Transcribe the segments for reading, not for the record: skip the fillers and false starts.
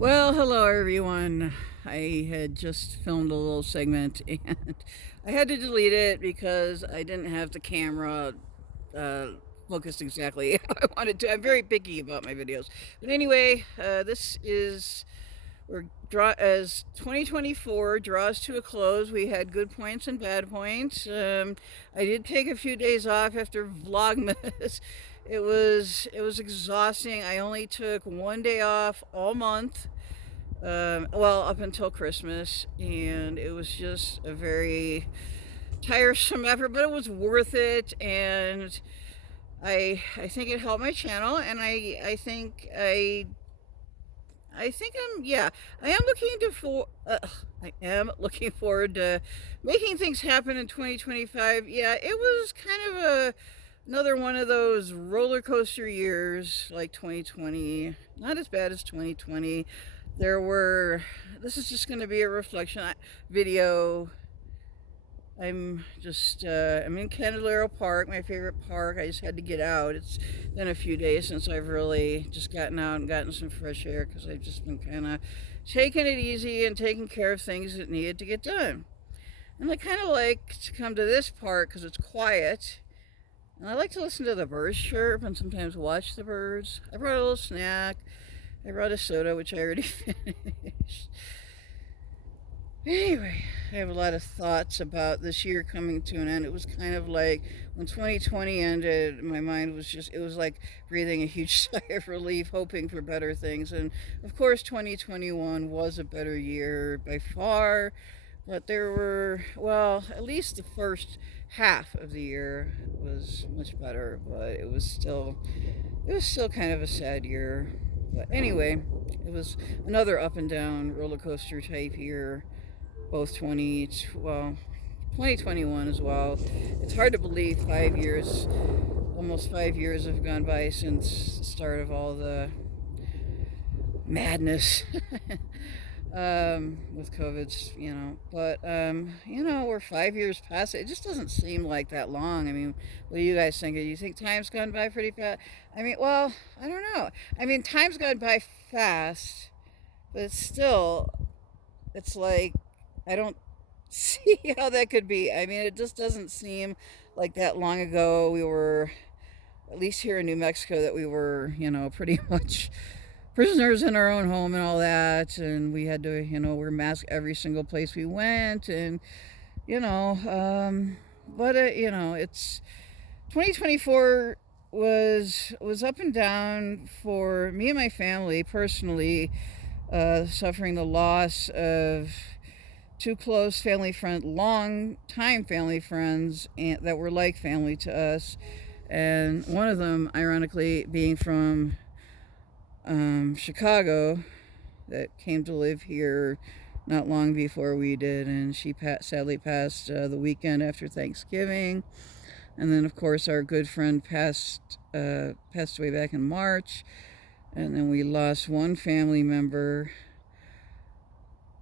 Well, hello everyone. I had just filmed a little segment and I had to delete it because I didn't have the camera uh, focused exactly how I wanted to. I'm very picky about my videos. But anyway, this is as 2024 draws to a close. We had good points and bad points. I did take a few days off after Vlogmas. It was exhausting. I only took one day off all month. Well, up until Christmas, and it was just a very tiresome effort, but it was worth it. And I think it helped my channel, and I think I am I am looking forward to making things happen in 2025. Yeah, it was kind of another one of those roller coaster years like 2020. Not as bad as 2020. This is just going to be a reflection video. I'm in Candelario Park, my favorite park. I just had to get out. It's been a few days since I've really just gotten out and gotten some fresh air because I've just been kind of taking it easy and taking care of things that needed to get done. And I kind of like to come to this park because it's quiet. And I like to listen to the birds chirp and sometimes watch the birds. I brought a little snack. I brought a soda, which I already finished. Anyway, I have a lot of thoughts about this year coming to an end. It was kind of like when 2020 ended, my mind was it was like breathing a huge sigh of relief, hoping for better things. And of course, 2021 was a better year by far, but well, at least the first half of the year was much better, but it was still kind of a sad year. But anyway, it was another up and down roller coaster type year, both 2021 as well. It's hard to believe 5 years, almost 5 years have gone by since the start of all the madness with COVID, But, we're 5 years past it. It just doesn't seem like that long. I mean, what do you guys think? Do you think time's gone by pretty fast? I mean, well, I don't know. I mean, time's gone by fast, but it's like, I don't see how that could be. I mean, it just doesn't seem like that long ago. We were, at least here in New Mexico, that we were, pretty much prisoners in our own home and all that. And we had to, wear masks every single place we went. And, it's 2024 was up and down for me and my family personally, suffering the loss of two close long time family friends that were like family to us, and one of them ironically being from Chicago, that came to live here not long before we did, and she sadly passed the weekend after Thanksgiving. And then of course our good friend passed away back in March. And then we lost one family member.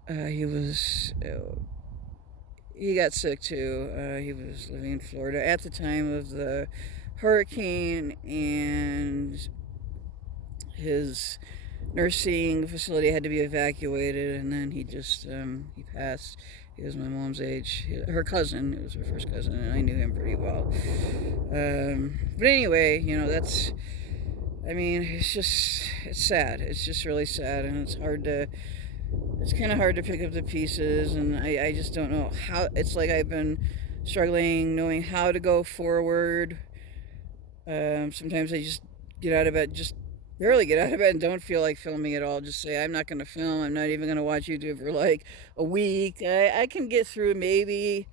He got sick too. He was living in Florida at the time of the hurricane, and his nursing facility had to be evacuated. And then he passed. He was my mom's age. Her cousin. It was her first cousin, and I knew him pretty well. But anyway, I mean, it's sad. It's just really sad, and it's kind of hard to pick up the pieces, and I just don't know how. It's like I've been struggling knowing how to go forward. Sometimes I just just barely get out of bed and don't feel like filming at all. Just say, I'm not going to film. I'm not even going to watch YouTube for like a week. I can get through maybe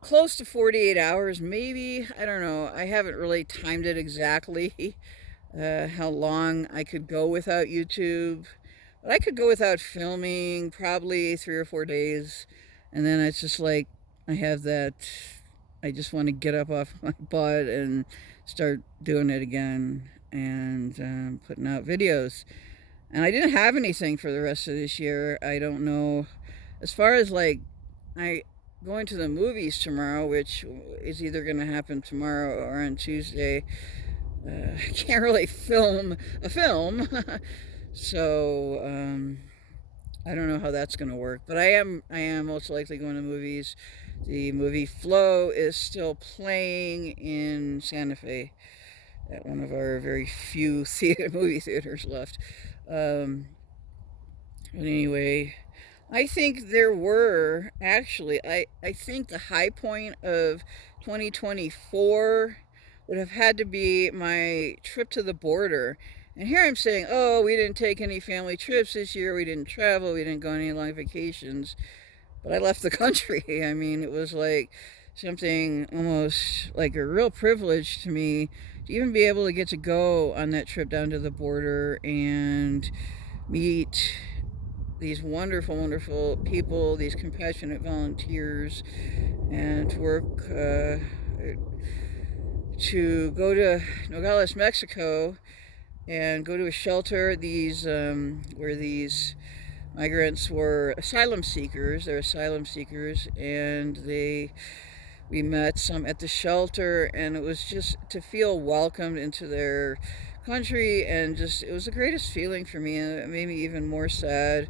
close to 48 hours, maybe. I don't know. I haven't really timed it exactly, how long I could go without YouTube. But I could go without filming probably 3 or 4 days. And then it's just like, I just want to get up off my butt and start doing it again, and putting out videos. And I didn't have anything for the rest of this year. I don't know. As far as going to the movies tomorrow, which is either going to happen tomorrow or on Tuesday, I can't really film a film. So I don't know how that's going to work, but I am most likely going to movies. The movie Flow is still playing in Santa Fe at one of our very few movie theaters left. Um, but anyway, I think there were actually, I think the high point of 2024 would have had to be my trip to the border. And here I'm saying, oh, we didn't take any family trips this year, we didn't travel, we didn't go on any long vacations, but I left the country. I mean, it was like something almost like a real privilege to me to even be able to get to go on that trip down to the border and meet these wonderful, wonderful people, these compassionate volunteers, and to work to go to Nogales, Mexico, and go to a shelter. These where these migrants were asylum seekers. They're asylum seekers, and we met some at the shelter, and it was just to feel welcomed into their country, and just it was the greatest feeling for me, and it made me even more sad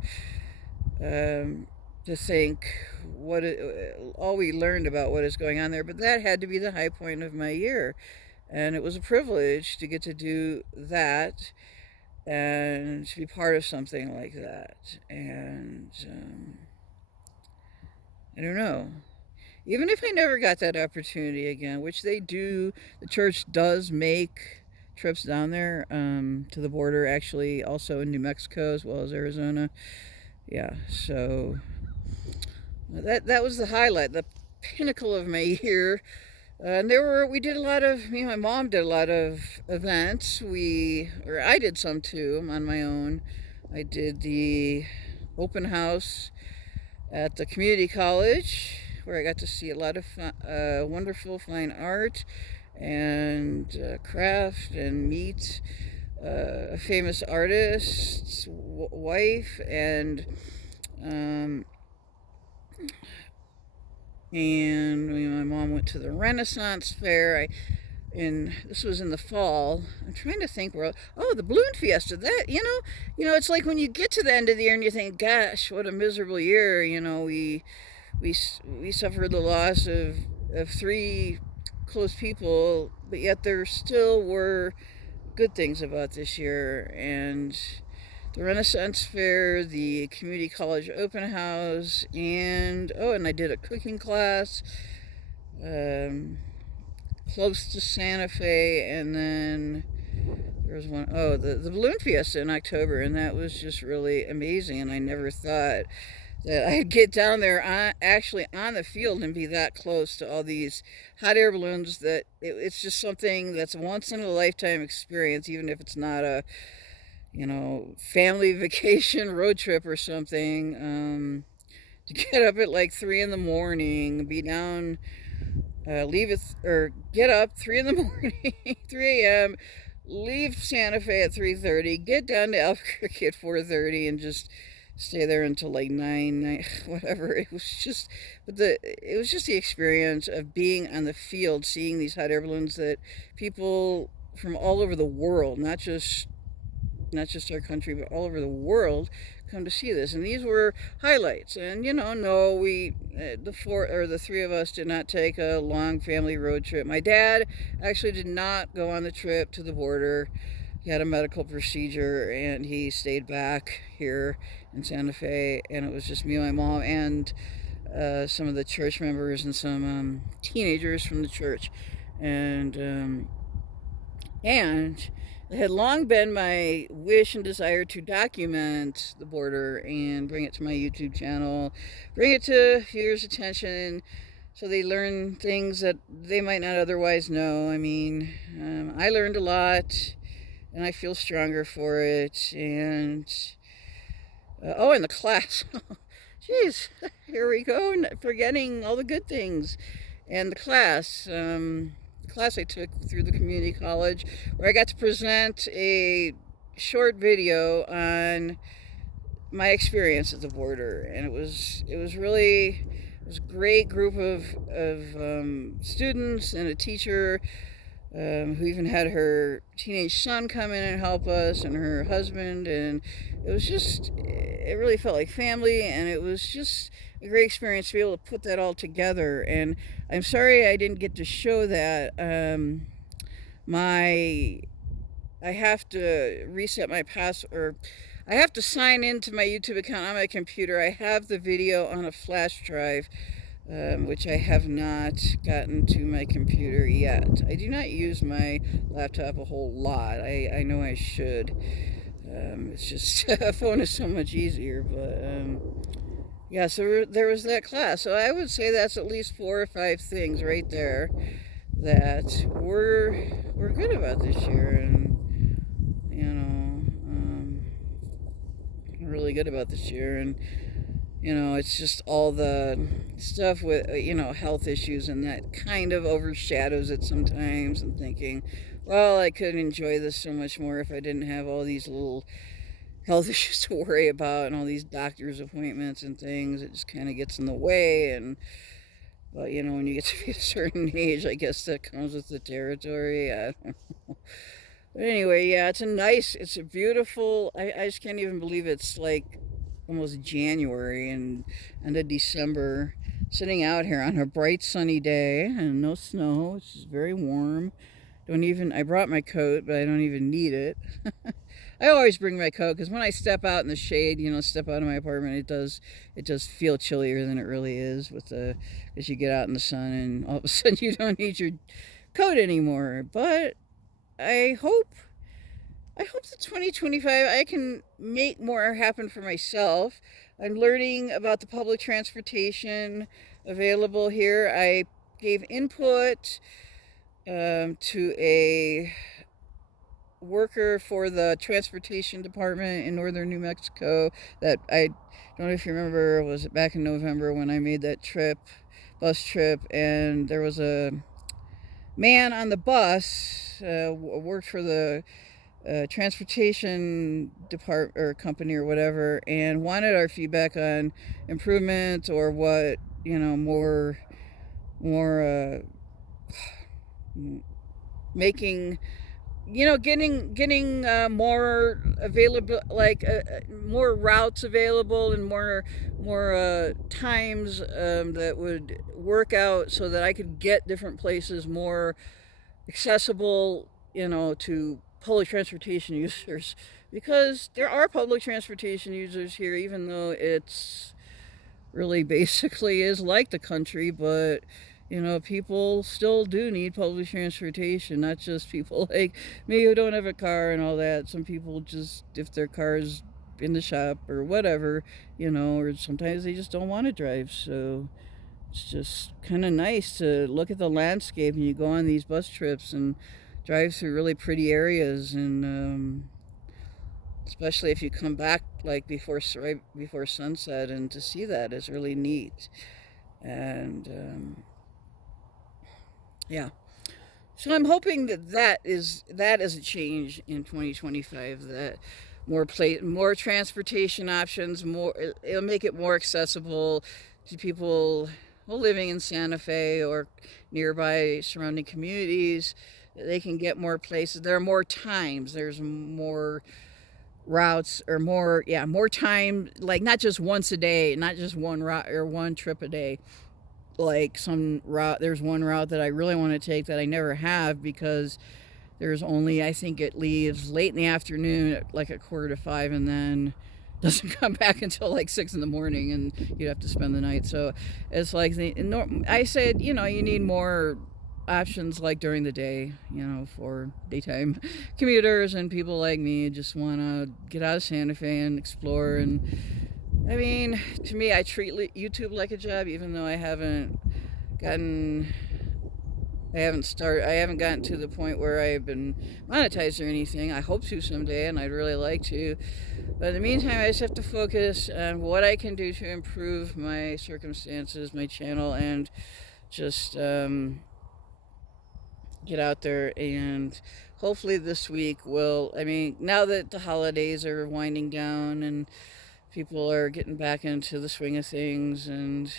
to think all we learned about what is going on there. But that had to be the high point of my year, and it was a privilege to get to do that and to be part of something like that. And I don't know. Even if I never got that opportunity again, which they do, the church does make trips down there to the border, actually, also in New Mexico as well as Arizona. Yeah, so that was the highlight, the pinnacle of my year. And we did a lot of, me and my mom did a lot of events. I did some too on my own. I did the open house at the community college, where I got to see a lot of wonderful fine art and craft, and meet a famous artist's wife, and my mom went to the Renaissance Fair. And this was in the fall. I'm trying to think the balloon fiesta. It's like when you get to the end of the year and you think, gosh, what a miserable year. We suffered the loss of three close people, but yet there still were good things about this year. And the Renaissance Fair, the community college open house, and I did a cooking class close to Santa Fe, and then there was the balloon fiesta in October, and that was just really amazing. And I never thought that I'd get down there actually on the field and be that close to all these hot air balloons. It's just something that's a once in a lifetime experience, even if it's not a family vacation road trip or something. To get up at like 3 in the morning, be down, get up 3 in the morning, 3 a.m., leave Santa Fe at 3:30, get down to Albuquerque at 4:30, and just stay there until like 9, whatever. It was just the experience of being on the field, seeing these hot air balloons that people from all over the world, not just our country, but all over the world, come to see this. And these were highlights. And no, the three of us did not take a long family road trip. My dad actually did not go on the trip to the border. He had a medical procedure, and he stayed back here in Santa Fe, and it was just me and my mom and some of the church members and some teenagers from the church. And it had long been my wish and desire to document the border and bring it to my YouTube channel, bring it to viewers' attention, so they learn things that they might not otherwise know. I mean, I learned a lot, and I feel stronger for it. And and the class. Jeez, here we go, forgetting all the good things. And the class I took through the community college, where I got to present a short video on my experience at the border. And it was a great group of students and a teacher who even had her teenage son come in and help us, and her husband, and it really felt like family, and it was just a great experience to be able to put that all together. And I'm sorry I didn't get to show that. My I have to reset my password. I have to sign into my YouTube account on my computer. I have the video on a flash drive, which I have not gotten to my computer yet. I do not use my laptop a whole lot. I know I should. It's just a phone is so much easier. But yeah, so there was that class. So I would say that's at least 4 or 5 things right there that we're good about this year, and really good about this year. And it's just all the stuff with health issues, and that kind of overshadows it sometimes, and thinking, well, I could enjoy this so much more if I didn't have all these little health issues to worry about, and all these doctor's appointments and things. It just kind of gets in the way. And but when you get to be a certain age, I guess that comes with the territory. I don't know. But anyway, yeah, it's a beautiful, I just can't even believe it's like almost January and end of December, sitting out here on a bright sunny day and no snow. It's just very warm. I brought my coat, but I don't even need it. I always bring my coat because when I step out in the shade, step out of my apartment, it does feel chillier than it really is as you get out in the sun, and all of a sudden you don't need your coat anymore. But I hope that 2025 I can make more happen for myself. I'm learning about the public transportation available here. I gave input to a worker for the transportation department in northern New Mexico that I don't know if you remember, was it back in November when I made that bus trip, and there was a man on the bus, worked for the transportation department or company or whatever, and wanted our feedback on improvement, or what more making getting more available, like more routes available, and more times that would work out so that I could get different places more accessible, to public transportation users, because there are public transportation users here, even though it's really basically is like the country. But people still do need public transportation, not just people like me who don't have a car and all that. Some people, just if their car is in the shop or whatever, or sometimes they just don't want to drive. So it's just kind of nice to look at the landscape, and you go on these bus trips and drive through really pretty areas, and especially if you come back like right before sunset, and to see that is really neat. And yeah, so I'm hoping that is a change in 2025, that more transportation options, it'll make it more accessible to people living in Santa Fe or nearby surrounding communities. They can get more places. There are more times. There's more routes, or more time, like not just once a day, not just one route or one trip a day. Like there's one route that I really want to take that I never have, because there's only, I think it leaves late in the afternoon at like 4:45, and then doesn't come back until like 6 in the morning, and you'd have to spend the night. So it's like I said, you need more options like during the day, for daytime commuters and people like me who just want to get out of Santa Fe and explore. And I mean, to me, I treat YouTube like a job, even though I haven't gotten to the point where I've been monetized or anything. I hope to someday, and I'd really like to. But in the meantime, I just have to focus on what I can do to improve my circumstances, my channel, and just get out there. And hopefully this week now that the holidays are winding down and people are getting back into the swing of things, and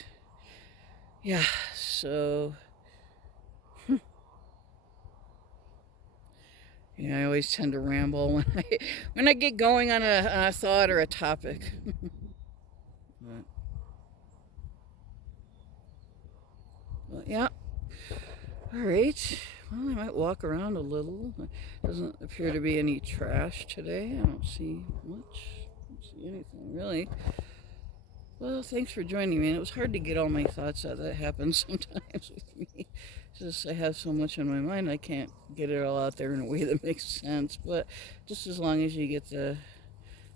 yeah, so Yeah, I always tend to ramble when I get going on a thought or a topic. But, well, yeah. All right. Well, I might walk around a little. Doesn't appear to be any trash today. I don't see much. I don't see anything really. Well, thanks for joining me. And it was hard to get all my thoughts out. That happens sometimes with me. Just I have so much on my mind, I can't get it all out there in a way that makes sense. But just as long as you get the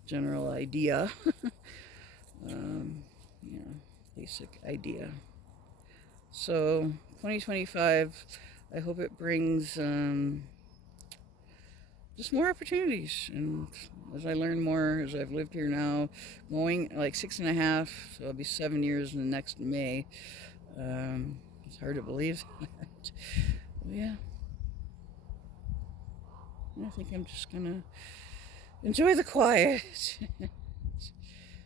general idea, um, you know, basic idea. So 2025, I hope it brings just more opportunities. And as I learn more, as I've lived here now, going like 6.5, so I'll be 7 years in the next May. It's hard to believe that. Yeah, I think I'm just gonna enjoy the quiet.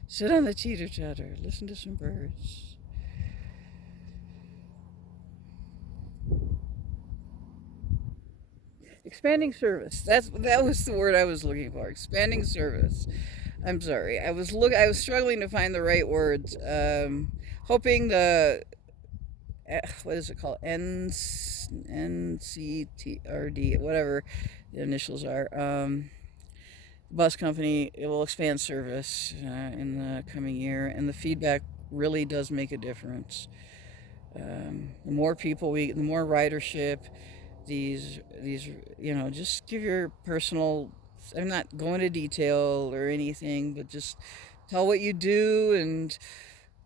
Sit on the teeter totter, listen to some birds. Expanding service. That was the word I was looking for. Expanding service. I'm sorry. I was struggling to find the right words. Hoping the what is it called? NCTRD, whatever the initials are. Bus company, it will expand service in the coming year, and the feedback really does make a difference. The more people the more ridership. Just give your personal. I'm not going to detail or anything, but just tell what you do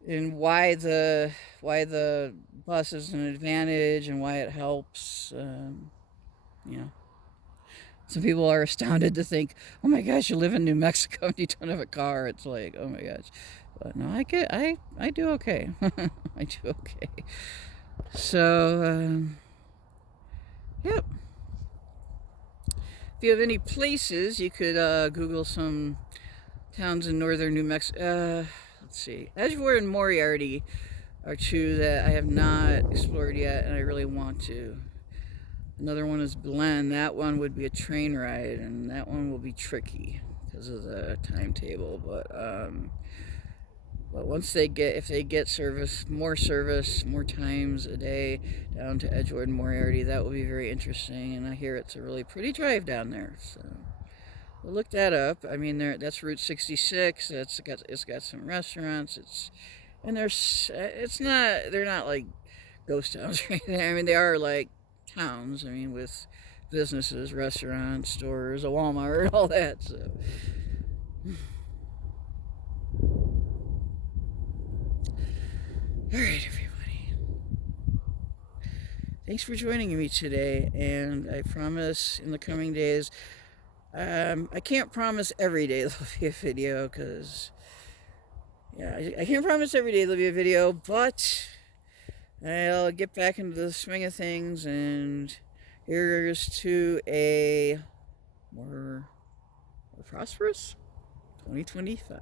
and why the bus is an advantage and why it helps. You know, some people are astounded to think, "Oh my gosh, you live in New Mexico and you don't have a car." It's like, oh my gosh, but no, I do okay. I do okay. So, yep. If you have any places, you could Google some towns in northern New Mexico. Let's see, Edgewater and Moriarty are two that I have not explored yet, and I really want to. Another one is Belen. That one would be a train ride, and that one will be tricky because of the timetable. But if they get service, more times a day down to Edgewater and Moriarty, that will be very interesting. And I hear it's a really pretty drive down there. So we'll look that up. I mean, that's Route 66. It's got some restaurants. They're not like ghost towns right there. I mean, they are like towns. I mean, with businesses, restaurants, stores, a Walmart, all that. So. All right, everybody. Thanks for joining me today, and I promise in the coming days, I can't promise every day there'll be a video, because, yeah, I can't promise every day there'll be a video, but I'll get back into the swing of things, and here's to a more prosperous 2025.